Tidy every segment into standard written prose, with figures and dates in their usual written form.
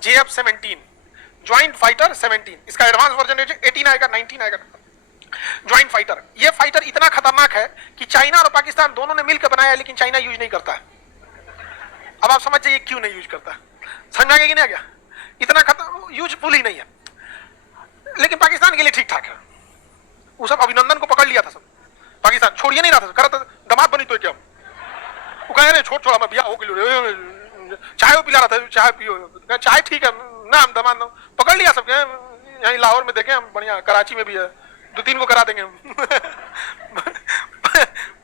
JF-17 joint fighter 17, इसका advance version 18 आएगा, 19 आएगा। ज्वाइंट फाइटर, ये फाइटर इतना खतरनाक है कि चाइना और पाकिस्तान दोनों ने मिलकर बनाया है, लेकिन चाइना यूज नहीं करता है। अब आप समझ जाइए क्यों नहीं यूज करता, समझ आ गया कि नहीं आ गया? इतना यूजफुल ही नहीं है, लेकिन पाकिस्तान के लिए ठीक ठाक है। वो सब अभिनंदन को पकड़ लिया था, सब पाकिस्तान छोड़िए नहीं रहा था, करता दमाद बनी तो क्या वो कह रहे छोड़ छोड़ा मैं बिया हो गई, चाय पिला रहा था, चाय पियो, चाय ठीक है ना, हम दमाद पकड़ लिया सब। यहीं लाहौर में देखे हम, बढ़िया कराची में भी है, 2-3 को करा देंगे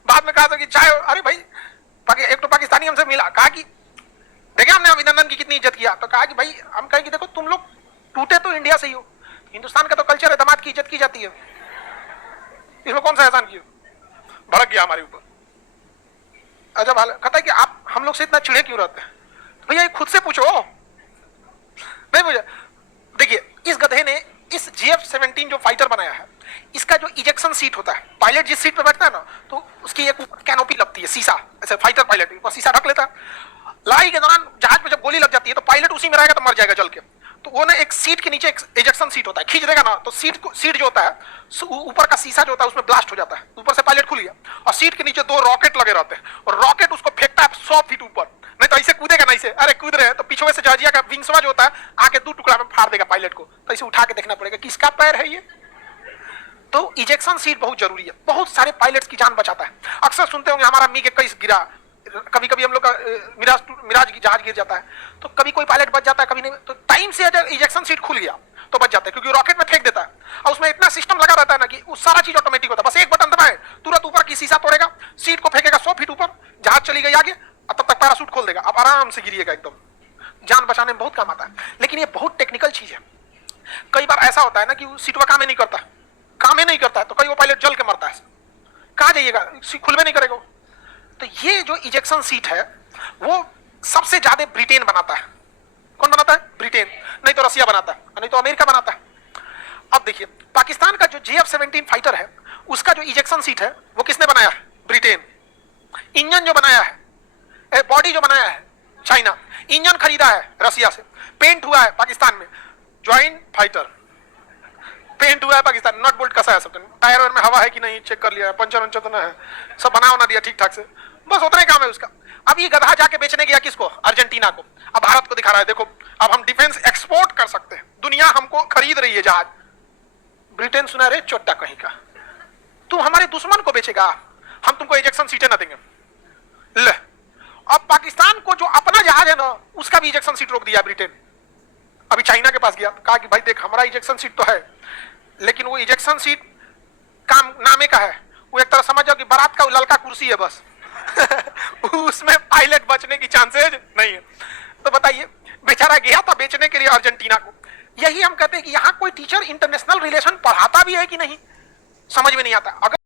बाद में कहा था कि चाय, अरे भाई एक तो पाकिस्तानी हमसे मिला, कहा कि देखे हमने अभिनंदन की कितनी इज्जत किया, तो कहा कि भाई हम कहें कि देखो तुम लोग टूटे तो इंडिया से ही हो, हिंदुस्तान का तो कल्चर है दामाद की इज्जत की जाती है, इसमें कौन सा एहसान किया? भड़क गया हमारे ऊपर। अजब हाल, कहता है कि आप हम लोग से इतना चिढ़े क्यों रहते हैं? तो भैया खुद से पूछो नहीं मुझे। देखिए इस गधे ने इस JF-17 जो फाइटर बनाया है, इसका जो इजेक्शन सीट होता है, पायलट जिस सीट पे बैठता है ना, तो उसकी एक कैनोपी लगती है, शीशा, ऐसे फाइटर पायलट ऊपर शीशा ढक लेता है। लड़ाई के दौरान जहाज पे जब गोली लग जाती है तो पायलट उसी में रहेगा तो मर जाएगा जल के। तो वो ना एक सीट के नीचे एक इजेक्शन सीट होता है, खींच देगा ना तो सीट जो होता है, ऊपर का शीशा जो होता है उसमें ब्लास्ट हो जाता है, ऊपर से पायलट खुल गया, और सीट के नीचे 2 रॉकेट लगे रहते हैं, और रॉकेट उसको फेंकता है 100 फीट ऊपर। नहीं तो ऐसे कूदेगा ना, ऐसे अरे कूद रहे हैं तो पीछे से जहाजिया का विंग्सवा जो होता है आके 2 टुकड़ा में फाड़ देगा पायलट को। तो इसे उठा के देखना पड़ेगा किसका पैर है ये। तो इजेक्शन सीट बहुत जरूरी है, बहुत सारे पायलट्स की जान बचाता है। अक्सर सुनते होंगे हमारा MiG-21 गिरा, कभी कभी हम लोग का मिराज की जहाज गिर जाता है, तो कभी कोई पायलट बच जाता है, कभी नहीं। तो टाइम से अगर इजेक्शन सीट खुल गया तो बच जाता है, क्योंकि रॉकेट में फेंक देता है और उसमें इतना सिस्टम लगा रहता है ना कि वो सारा चीज ऑटोमेटिक होता है, बस एक बटन दबाए तुरंत ऊपर की शीशा तोड़ेगा, सीट को फेंकेगा 100 फीट ऊपर, जहाज चली गई आगे, और तब तक पैराशूट खोल देगा, आप आराम से गिरिएगा, एकदम जान बचाने में बहुत काम आता है। लेकिन ये बहुत टेक्निकल चीज है। कई बार ऐसा होता है ना कि सीटवा काम ही नहीं करता, तो कई वो पायलट जल के मरता है, कहाँ जाइएगा, खुलवे नहीं करेगा। तो ये जो इजेक्शन सीट है वो सबसे ज्यादा ब्रिटेन बनाता है। कौन बनाता है? ब्रिटेन, नहीं तो रसिया बनाता है, नहीं तो अमेरिका बनाता है। अब देखिए पाकिस्तान का जो JF-17 फाइटर है उसका जो इजेक्शन सीट है वो किसने बनाया है? ब्रिटेन। इंजन जो बनाया है, बॉडी जो बनाया है चाइना, इंजन खरीदा है रसिया से, पेंट हुआ है पाकिस्तान में, ज्वाइंट फाइटर पेंट हुआ है पाकिस्तान, नट बोल्ट कसा है सब, टायर में हवा है कि नहीं चेक कर लिया, पंचर वंचर तो ना है, सब बना दिया ठीक ठाक से, बस उतना ही काम है उसका। अब ये गधा जाके बेचने गया किसको? अर्जेंटीना को। अब भारत को दिखा रहा है देखो अब हम डिफेंस एक्सपोर्ट कर सकते हैं, दुनिया हमको खरीद रही है जहाज। ब्रिटेन सुना रहे चोट्टा कहीं का, तू हमारे दुश्मन को बेचेगा, हम तुमको इजेक्शन सीटें ना देंगे। ले अब पाकिस्तान को जो अपना जहाज है ना उसका भी इजेक्शन सीट रोक दिया ब्रिटेन। अभी चाइना के पास गया, कहा कि भाई देख हमारा इजेक्शन सीट तो है, लेकिन वो इजेक्शन सीट काम नामे का है, वो एक तरह समझ जाओ कि बारात का ललका कुर्सी है बस उसमें पायलट बचने की चांसेस नहीं है। तो बताइए बेचारा गया था बेचने के लिए अर्जेंटीना को। यही हम कहते हैं कि यहाँ कोई टीचर इंटरनेशनल रिलेशन पढ़ाता भी है कि नहीं, समझ में नहीं आता। अगर